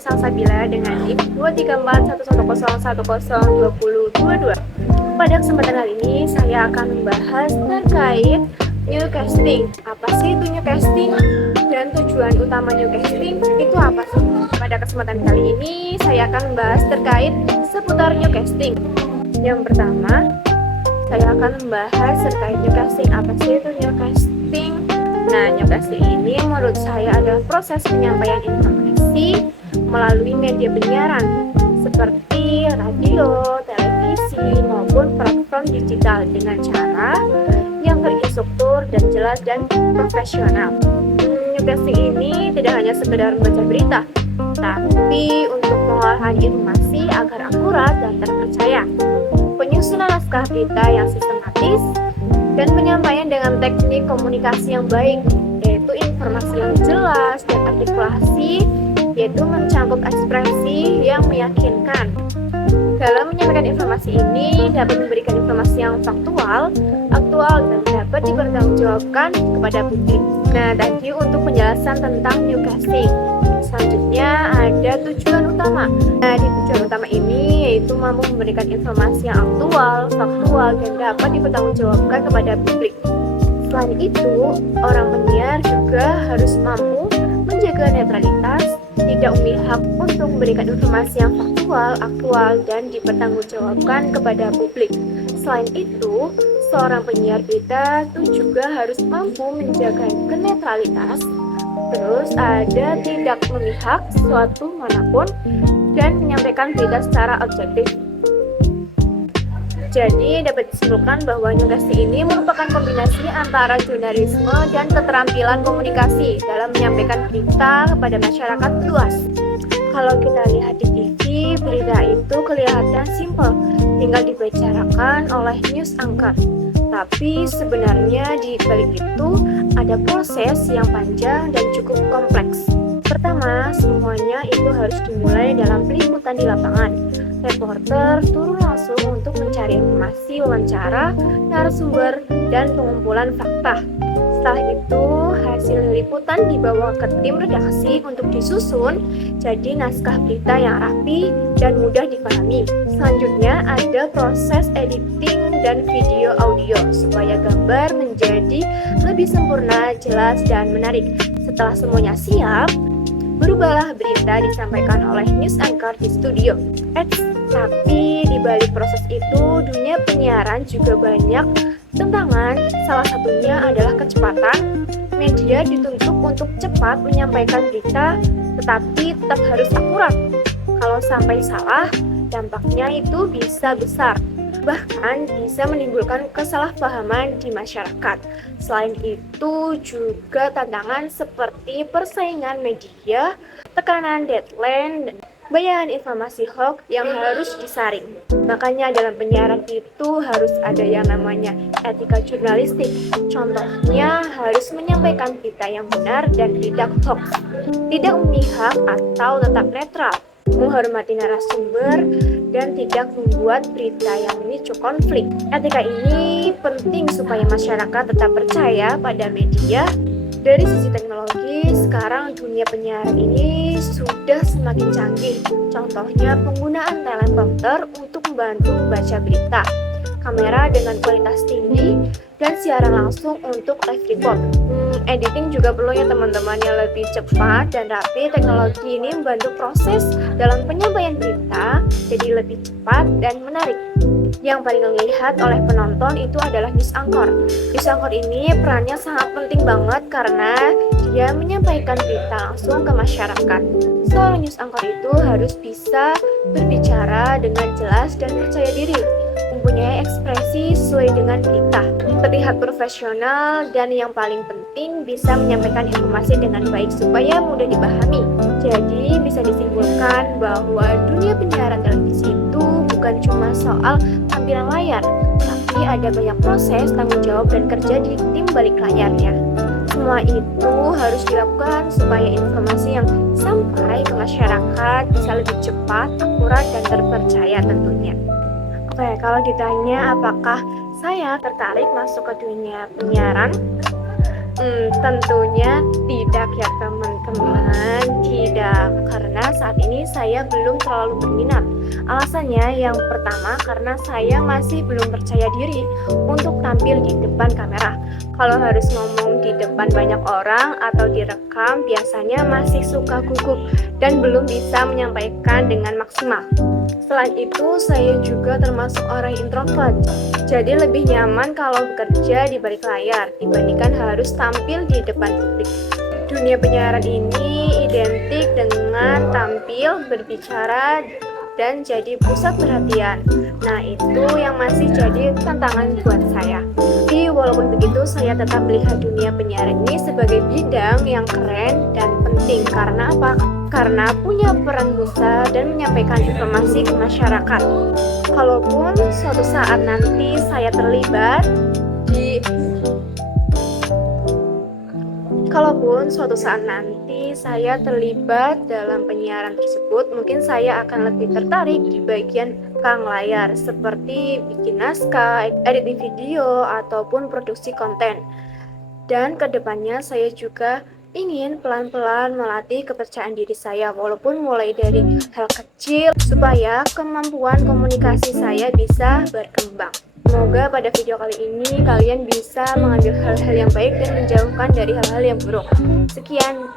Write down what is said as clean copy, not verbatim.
Salsabila dengan NIK 2341101102022. Pada kesempatan kali ini saya akan membahas terkait newscasting. Apa sih itu newscasting? Dan tujuan utama newscasting itu apa sih? Pada kesempatan kali ini saya akan membahas terkait seputar newscasting. Yang pertama, saya akan membahas terkait newscasting. Apa sih itu newscasting? Nah, newscasting ini menurut saya adalah proses penyampaian informasi melalui media penyiaran seperti radio, televisi, maupun platform digital dengan cara yang terstruktur dan jelas dan profesional. Newscasting ini tidak hanya sekedar membaca berita, tapi untuk pengolahan informasi agar akurat dan terpercaya. Penyusunan naskah berita yang sistematis dan penyampaian dengan teknik komunikasi yang baik, yaitu informasi yang jelas dan artikulasi, yaitu mencakup ekspresi yang meyakinkan. Dalam menyampaikan informasi ini dapat memberikan informasi yang faktual, aktual, dan dapat dipertanggungjawabkan kepada publik. Nah, tadi untuk penjelasan tentang newscasting. Selanjutnya ada tujuan utama. Nah, di tujuan utama ini yaitu mampu memberikan informasi yang aktual, faktual, dan dapat dipertanggungjawabkan kepada publik. Selain itu, orang penyiar juga harus mampu menjaga netralitas, tidak memihak untuk memberikan informasi yang faktual, aktual, dan dipertanggungjawabkan kepada publik. Selain itu, seorang penyiar berita itu juga harus mampu menjaga netralitas, terus ada tidak memihak sesuatu manapun, dan menyampaikan berita secara objektif. Jadi dapat disimpulkan bahwa newscasting ini merupakan kombinasi antara jurnalisme dan keterampilan komunikasi dalam menyampaikan berita kepada masyarakat luas. Kalau kita lihat di TV, berita itu kelihatan simpel, tinggal dibicarakan oleh news anchor. Tapi sebenarnya di balik itu ada proses yang panjang dan cukup kompleks. Pertama, semuanya itu harus dimulai dalam peliputan di lapangan. Reporter turun langsung untuk mencari informasi, wawancara, narasumber, dan pengumpulan fakta. Setelah itu, hasil liputan dibawa ke tim redaksi untuk disusun jadi naskah berita yang rapi dan mudah dipahami. Selanjutnya ada proses editing dan video audio supaya gambar menjadi lebih sempurna, jelas, dan menarik. Setelah semuanya siap, berubahlah berita disampaikan oleh news anchor di studio. Tapi di balik proses itu, dunia penyiaran juga banyak tantangan. Salah satunya adalah kecepatan. Media dituntut untuk cepat menyampaikan berita, tetapi tetap harus akurat. Kalau sampai salah, dampaknya itu bisa besar. Bahkan bisa menimbulkan kesalahpahaman di masyarakat. Selain itu juga tantangan seperti persaingan media, tekanan deadline, bayangan informasi hoax yang harus disaring. Makanya dalam penyiaran itu harus ada yang namanya etika jurnalistik. Contohnya harus menyampaikan berita yang benar dan tidak hoax, tidak memihak atau tetap netral, menghormati narasumber, dan tidak membuat berita yang memicu konflik. Etika ini penting supaya masyarakat tetap percaya pada media. Dari sisi teknologi, sekarang dunia penyiaran ini sudah semakin canggih. Contohnya penggunaan teleprompter untuk membantu membaca berita, kamera dengan kualitas tinggi, dan siaran langsung untuk live report. Editing juga perlu ya teman-teman, yang lebih cepat dan rapi. Teknologi ini membantu proses dalam penyampaian berita jadi lebih cepat dan menarik. Yang paling dilihat oleh penonton itu adalah news anchor. News anchor ini perannya sangat penting banget karena dia menyampaikan berita langsung ke masyarakat. Seorang news anchor itu harus bisa berbicara dengan jelas dan percaya diri, mempunyai ekspresi sesuai dengan berita, terlihat profesional, dan yang paling penting bisa menyampaikan informasi dengan baik supaya mudah dipahami. Jadi bisa disimpulkan bahwa dunia penyiaran televisi itu bukan cuma soal tampilan layar, tapi ada banyak proses, tanggung jawab, dan kerja di tim balik layarnya. Semua itu harus dilakukan supaya informasi yang sampai ke masyarakat bisa lebih cepat, akurat, dan terpercaya tentunya. Oke, kalau ditanya apakah saya tertarik masuk ke dunia penyiaran, tentunya tidak ya teman-teman, tidak, karena saat ini saya belum terlalu berminat. Alasannya yang pertama karena saya masih belum percaya diri untuk tampil di depan kamera. Kalau harus ngomong di depan banyak orang atau direkam, biasanya masih suka gugup dan belum bisa menyampaikan dengan maksimal. Selain itu, saya juga termasuk orang introvert, jadi lebih nyaman kalau bekerja di balik layar dibandingkan harus tampil di depan publik. Dunia penyiaran ini identik dengan tampil, berbicara, dan jadi pusat perhatian. Nah, itu yang masih jadi tantangan buat saya. Tapi walaupun begitu, saya tetap melihat dunia penyiaran ini sebagai bidang yang keren dan penting. Karena apa? Karena punya peran besar dan menyampaikan informasi ke masyarakat. Kalaupun suatu saat nanti saya terlibat dalam penyiaran tersebut, mungkin saya akan lebih tertarik di bagian belakang layar seperti bikin naskah, editing video, ataupun produksi konten. Dan kedepannya saya juga ingin pelan-pelan melatih kepercayaan diri saya, walaupun mulai dari hal kecil supaya kemampuan komunikasi saya bisa berkembang. Semoga pada video kali ini kalian bisa mengambil hal-hal yang baik dan menjauhkan dari hal-hal yang buruk. Sekian.